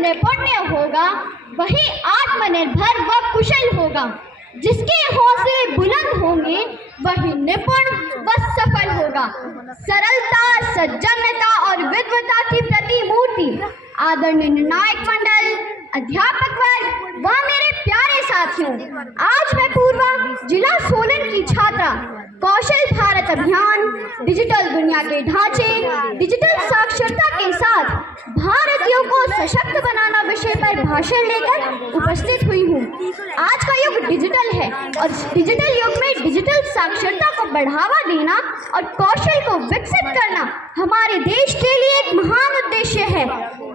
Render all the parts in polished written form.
नैपुण्य होगा वही आत्मनिर्भर व कुशल होगा। जिसके हौसले बुलंद होंगे वही निपुण व सफल होगा। सरलता, सज्जनता और विद्वता की प्रतिमूर्ति आदरणीय निर्णायक मंडल, अध्यापक वर्ग व मेरे प्यारे साथियों, आज मैं पूर्वा जिला सोलन की छात्रा कौशल भारत अभियान, डिजिटल दुनिया के ढांचे, डिजिटल साक्षरता के साथ भारतीयों को सशक्त बनाना विषय पर भाषण लेकर उपस्थित हुई हूँ। आज का युग डिजिटल है और डिजिटल युग में डिजिटल साक्षरता को बढ़ावा देना और कौशल को विकसित करना हमारे देश के लिए एक महान उद्देश्य है।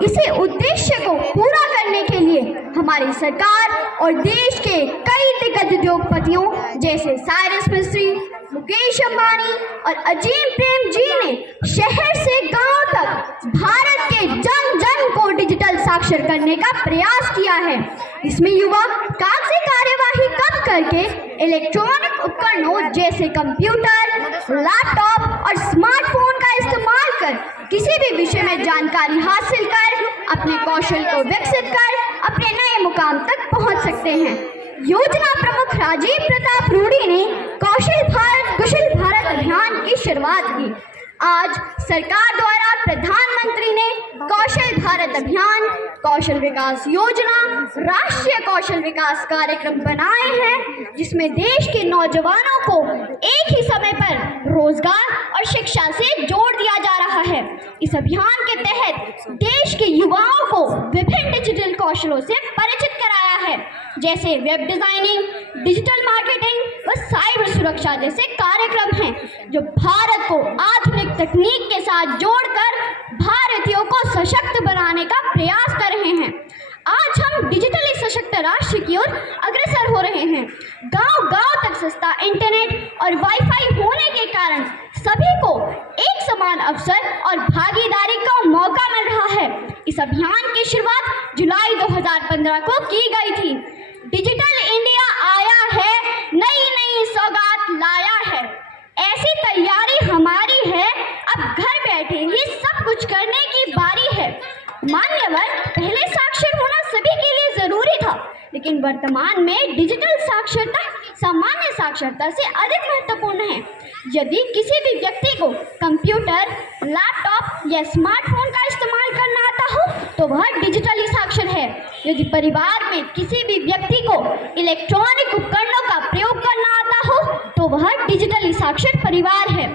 इसी उद्देश्य को पूरा करने के लिए हमारी सरकार और देश के कई दिग्गज उद्योगपतियों जैसे साइरस मिस्त्री, मुकेश अंबानी और अजीम प्रेम जी ने शहर से गांव तक भारत के जन जन को डिजिटल साक्षर करने का प्रयास किया है। इसमें युवा कागजी कार्यवाही कम करके इलेक्ट्रॉनिक उपकरणों जैसे कंप्यूटर, लैपटॉप और स्मार्टफोन का इस्तेमाल कर किसी भी विषय में जानकारी हासिल कर अपने कौशल को विकसित कर अपने नए मुकाम तक पहुंच सकते हैं। योजना प्रमुख राजीव प्रताप रूडी ने कौशल भारत कुशल भारत अभियान की शुरुआत की। आज सरकार द्वारा प्रधानमंत्री ने कौशल भारत अभियान, कौशल विकास योजना, राष्ट्रीय कौशल विकास कार्यक्रम बनाए हैं, जिसमें देश के नौजवानों को एक ही समय पर रोजगार और शिक्षा से जोड़ दिया जा रहा है। इस अभियान के तहत देश के युवाओं को विभिन्न डिजिटल कौशलों से परिचित कराया है, जैसे वेब डिजाइनिंग, डिजिटल मार्केटिंग व साइबर सुरक्षा जैसे कार्यक्रम हैं, जो भारत को आधुनिक तकनीक के साथ जोड़कर भारतीयों को सशक्त बनाने का प्रयास कर रहे हैं। आज हम डिजिटली सशक्त राष्ट्र की ओर अग्रसर हो रहे हैं। गांव-गांव तक सस्ता इंटरनेट और वाईफाई होने के कारण सभी को एक समान अवसर और भागीदारी का मौका मिल रहा है। इस अभियान की शुरुआत जुलाई 2015 को की गई थी। डिजिटल इंडिया आया है, नई नई सौगात लाया है। ऐसी तैयारी हमारी है, अब घर बैठे ही सब कुछ करने की बारी है। मान्यवर, पहले साक्षर होना सभी के लिए जरूरी था, लेकिन वर्तमान में डिजिटल साक्षरता सामान्य साक्षरता से अधिक महत्वपूर्ण है। यदि किसी भी व्यक्ति को कंप्यूटर, लैपटॉप या स्मार्टफोन का इस्तेमाल करना आता हो तो वह डिजिटली साक्षर है। यदि परिवार में किसी भी व्यक्ति को इलेक्ट्रॉनिक उपकरणों का प्रयोग करना आता हो तो वह डिजिटली साक्षर परिवार है।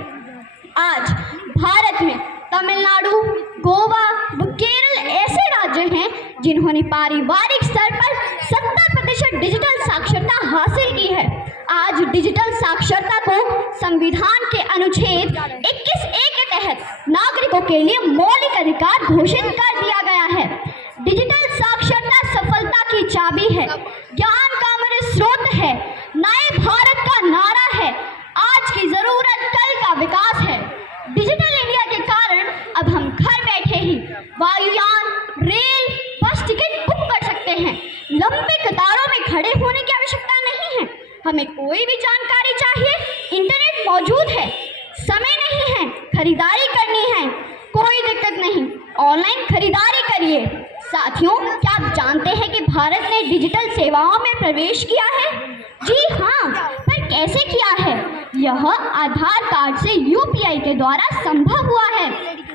आज भारत में तमिलनाडु, गोवा व केरल ऐसे राज्य हैं जिन्होंने पारिवारिक स्तर पर 70% डिजिटल साक्षरता हासिल की है। आज डिजिटल साक्षरता को संविधान के अनुच्छेद 21A के तहत नागरिकों के लिए मौलिक अधिकार घोषित कर दिया गया है। डिजिटल साक्षरता सफलता की चाबी है, ज्ञान का अमृत स्रोत है, नए भारत का नारा है, आज की जरूरत कल का विकास है। डिजिटल इंडिया के कारण अब हम घर बैठे ही वायुयान, रेल, बस टिकट बुक कर सकते हैं। लंबी कतारों में खड़े होने की आवश्यकता नहीं है। हमें कोई भी जानकारी चाहिए, इंटरनेट मौजूद है। समय नहीं है, खरीदारी करनी है, कोई दिक्कत नहीं, ऑनलाइन खरीदारी करिए। साथियों, क्या आप जानते हैं कि भारत ने डिजिटल सेवाओं में प्रवेश किया है? जी हाँ, पर कैसे किया है? यह आधार कार्ड से यूपीआई के द्वारा संभव हुआ है।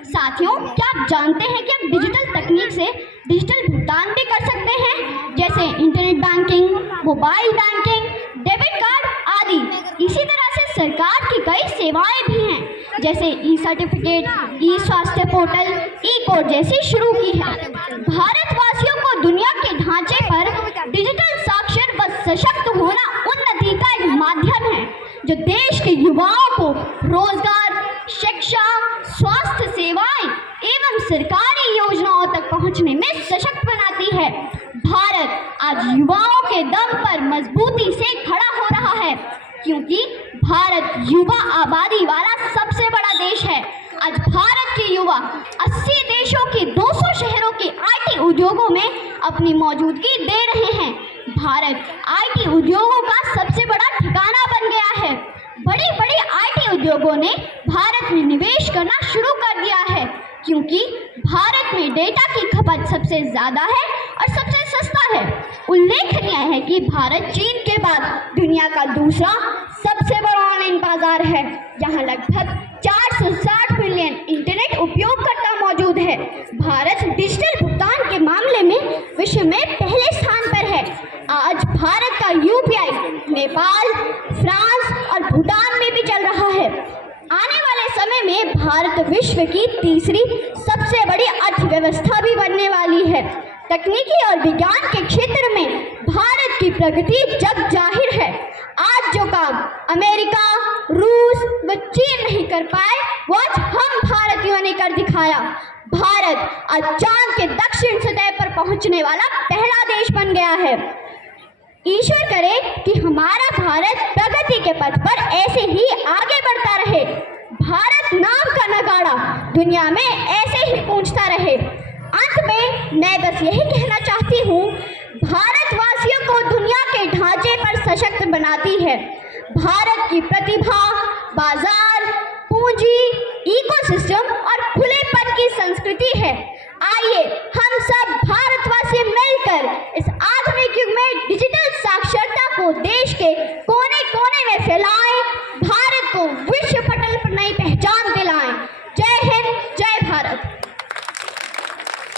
साथियों, क्या आप जानते हैं कि आप डिजिटल तकनीक से डिजिटल भुगतान भी कर सकते हैं, जैसे internet banking, mobile banking, debit card आदि। इसी तरह से सरकार की कई सेवाएं भी हैं, जैसे ई सर्टिफिकेट, ई स्वास्थ्य पोर्टल, ई कोड जैसी शुरू की है। भारतवासियों को दुनिया के ढांचे पर डिजिटल साक्षर व सशक्त होना उन्नति का एक माध्यम है, जो देश के युवाओं को रोजगार, शिक्षा, स्वास्थ्य सेवाएं एवं सरकारी योजनाओं तक पहुंचने में सशक्त बनाती है। भारत आज युवाओं के दम पर मजबूती से खड़ा हो रहा है, क्योंकि भारत युवा आबादी वाला सबसे बड़ा देश है। आज भारत के युवा 80 देशों के 200 शहरों के आईटी उद्योगों में अपनी मौजूदगी दे रहे हैं। भारत आईटी उद्योगों का सबसे बड़ा ठिकाना बन गया है। बड़ी बड़ी आईटी उद्योगों ने भारत में निवेश करना शुरू कर दिया है, क्योंकि भारत में डेटा की खपत सबसे ज़्यादा है और सबसे सस्ता है। उल्लेखनीय है कि भारत चीन के बाद दुनिया का दूसरा सबसे बड़ा ऑनलाइन बाजार है। यहाँ लगभग 460 मिलियन इंटरनेट उपयोगकर्ता मौजूद है। भारत डिजिटल भुगतान के मामले में विश्व में पहले स्थान पर है। आज भारत का यूपीआई नेपाल, फ्रांस और भूटान में भी चल रहा है। आने वाले समय में भारत विश्व की तीसरी सबसे बड़ी अर्थव्यवस्था भी बनने वाली है। तकनीकी और विज्ञान के क्षेत्र में भारत की प्रगति जग जाहिर है। आज जो काम अमेरिका, रूस व चीन नहीं कर पाए, वो आज हम भारतीयों ने कर दिखाया। भारत आज चांद के दक्षिण सतह पर पहुंचने वाला पहला देश बन गया है। ईश्वर करे कि हमारा भारत प्रगति के पथ पर ऐसे ही आगे बढ़ता रहे। भारत नाम का नगाड़ा दुनिया में ऐसे ही गूंजता रहे। अंत में मैं बस यही कहना चाहती हूँ, भारतवासियों को दुनिया के ढांचे पर सशक्त बनाती है भारत की प्रतिभा, बाजार, पूंजी, इकोसिस्टम और खुलेपन की संस्कृति है। आइए हम सब भारतवासी मिलकर इस आधुनिक युग में डिजिटल साक्षरता को देश के कोने कोने में फैलाएं